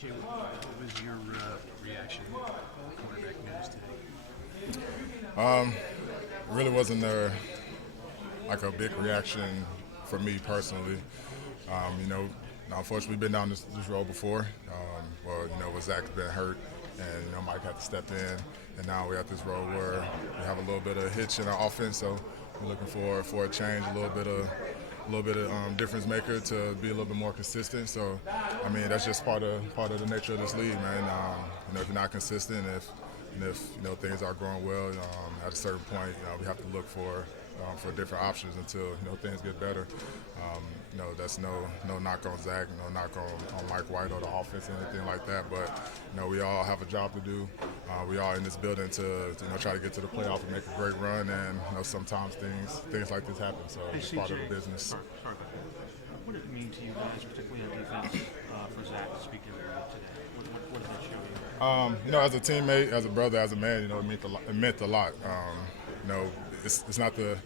CJ, what was your reaction to quarterback news today? Really wasn't there like a big reaction for me personally. You know, unfortunately, we've been down this road before. With Zach's been hurt, and Mike had to step in, and now we're at this road where we have a little bit of hitch in our offense. So we're looking for a change, a little bit of difference maker to be a little bit more consistent. So, I mean, that's just part of the nature of this league, man. If you're not consistent, if things are growing well, at a certain point, we have to look for different options until things get better. That's no knock on Zach, no knock on Mike White or the offense or anything like that. But we all have a job to do. We are in this building to try to get to the playoff and make a great run. And sometimes things like this happen. So Hey, it's CJ, part of the business. sorry about that. What did it mean to you guys, particularly on defense, for Zach to speak today? What did that show you? As a teammate, as a brother, as a man, it meant a lot. It's not the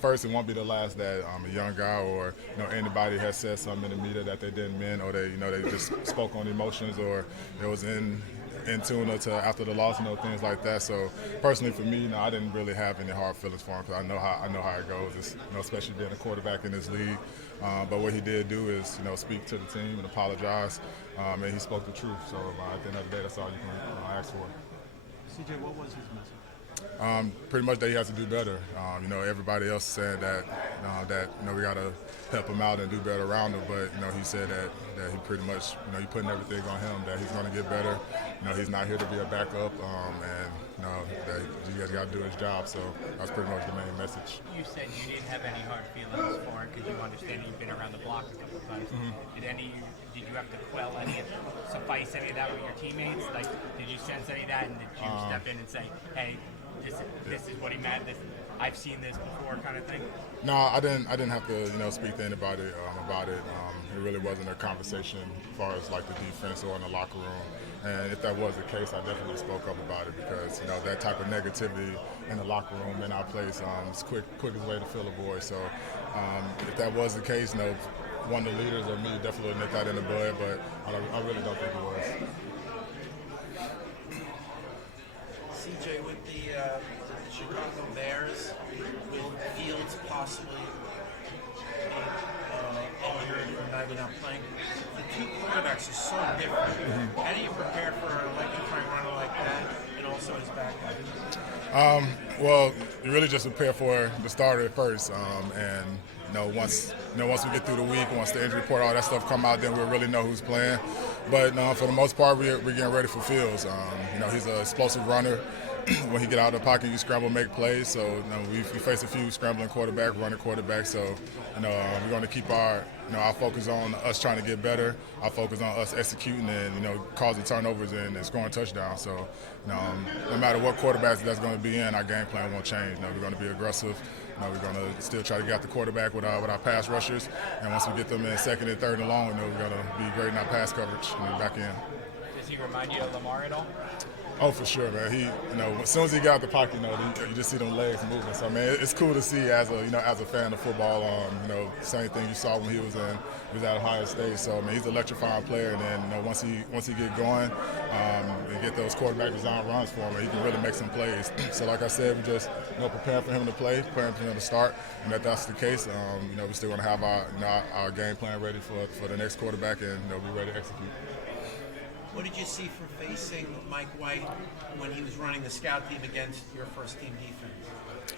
first, it won't be the last that a young guy or anybody has said something in the media that they didn't mean, or they just spoke on emotions, or it was in tune to after the loss, things like that. So personally for me, I didn't really have any hard feelings for him because I know how it goes. It's, especially being a quarterback in this league. But what he did do is speak to the team and apologize, and he spoke the truth. So at the end of the day, that's all you can ask for. CJ, what was his message? Pretty much that he has to do better. Everybody else said that we got to help him out and do better around him. But he said that he pretty much he putting everything on him, that he's going to get better. He's not here to be a backup, and that he has got to do his job. So that's pretty much the main message. You said you didn't have any hard feelings for it because you understand you've been around the block a couple of times. Mm-hmm. Did you have to quell suffice any of that with your teammates? Like, did you sense any of that, and did you step in and say, hey, this is what he meant, I've seen this before, kind of thing? No, I didn't have to speak to anybody about it. It really wasn't a conversation as far as like the defense or in the locker room. And if that was the case, I definitely spoke up about it because that type of negativity in the locker room in our place is quickest way to fill a void. So if that was the case, one of the leaders or me definitely would nip that in the bud, but I really don't think it was. CJ, with the Chicago Bears, will Fields possibly be injured or maybe not playing? The two quarterbacks are so different. Mm-hmm. How do you prepare for an electrifying runner like that and also his backup? Well, you really just prepare for the starter at first, and once we get through the week, once the injury report, all that stuff come out, then we'll really know who's playing. But for the most part, we're getting ready for Fields. He's an explosive runner. When he get out of the pocket, you scramble, make plays. So we face a few scrambling quarterbacks, running quarterbacks. So we're going to keep our focus on us trying to get better. Our focus on us executing and causing turnovers and scoring touchdowns. So no matter what quarterbacks that's going to be in, our game plan won't change. We're going to be aggressive. We're going to still try to get the quarterback with our pass rushers, and once we get them in second and third and long, we're going to be great in our pass coverage in the back end. Does he remind you of Lamar at all? Oh, for sure, man. He, as soon as he got out the pocket, you just see them legs moving. So, man, it's cool to see as a fan of football. Same thing you saw when he was at Ohio State. So, man, he's an electrifying player. And then, once he get going, and get those quarterback design runs for him, he can really make some plays. So, like I said, we just preparing for him to play, preparing for him to start. And if that's the case, we still want to have our game plan ready for the next quarterback, and be ready to execute. What did you see from facing Mike White when he was running the scout team against your first team defense?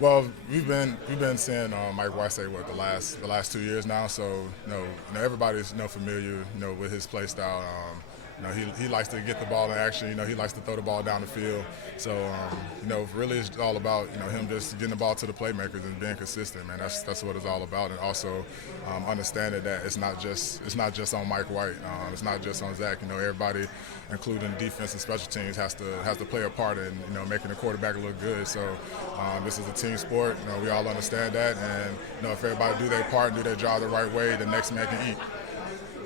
Well, we've been seeing Mike White say the last 2 years now. So everybody's familiar with his play style. He likes to get the ball in action. He likes to throw the ball down the field. So really it's all about him just getting the ball to the playmakers and being consistent, man. That's what it's all about. And also understanding that it's not just on Mike White. It's not just on Zach. Everybody, including defense and special teams, has to play a part in making the quarterback look good. So this is a team sport. We all understand that, and if everybody do their part and do their job the right way, the next man can eat.